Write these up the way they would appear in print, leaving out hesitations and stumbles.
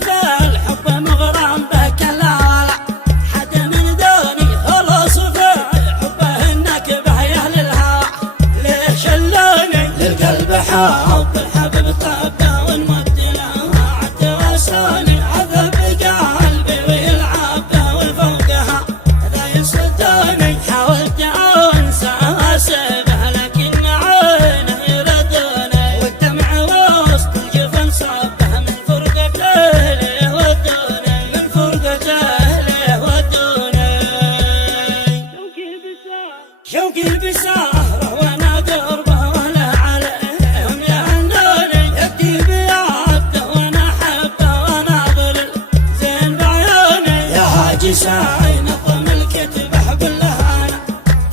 في الحب مغرم به كلا ولا حد من دوني خلص في حبه النكبه يا اهل الهوى ليه شلوني للقلب حب الحبيب طبه ونمد له عد وسوني عذب قلبي ويلعب به وفوقها لا يصدوني حاولت انسى اسيبه لكن عينه يردوني والدمع وسط الجفن صبه من فرقته ليه ودوني من فرقته ليه ودوني شوقي بسهره وانا قربه ولا عليهم يهنوني يدي بيده وانا احبه وناظر الزين بعيوني يا هاجي ساي نظم الكتبه بالهانه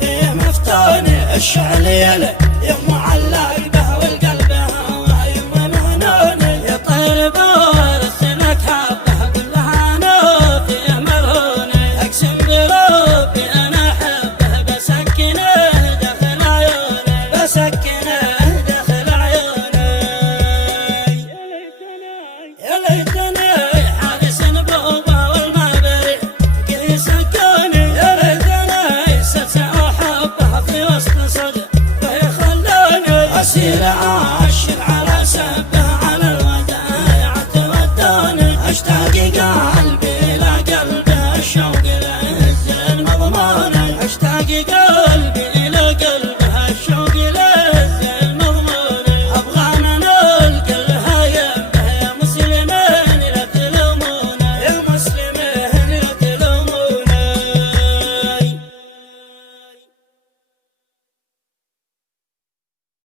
ايه مفتوني الشعل يلي يوم معلق به والقلب هوا يوم مهنوني يا طير بورسلك حبه بالهانه في مرهوني اقسم بربي انا احبه بسكنه داخل عيوني بسكنه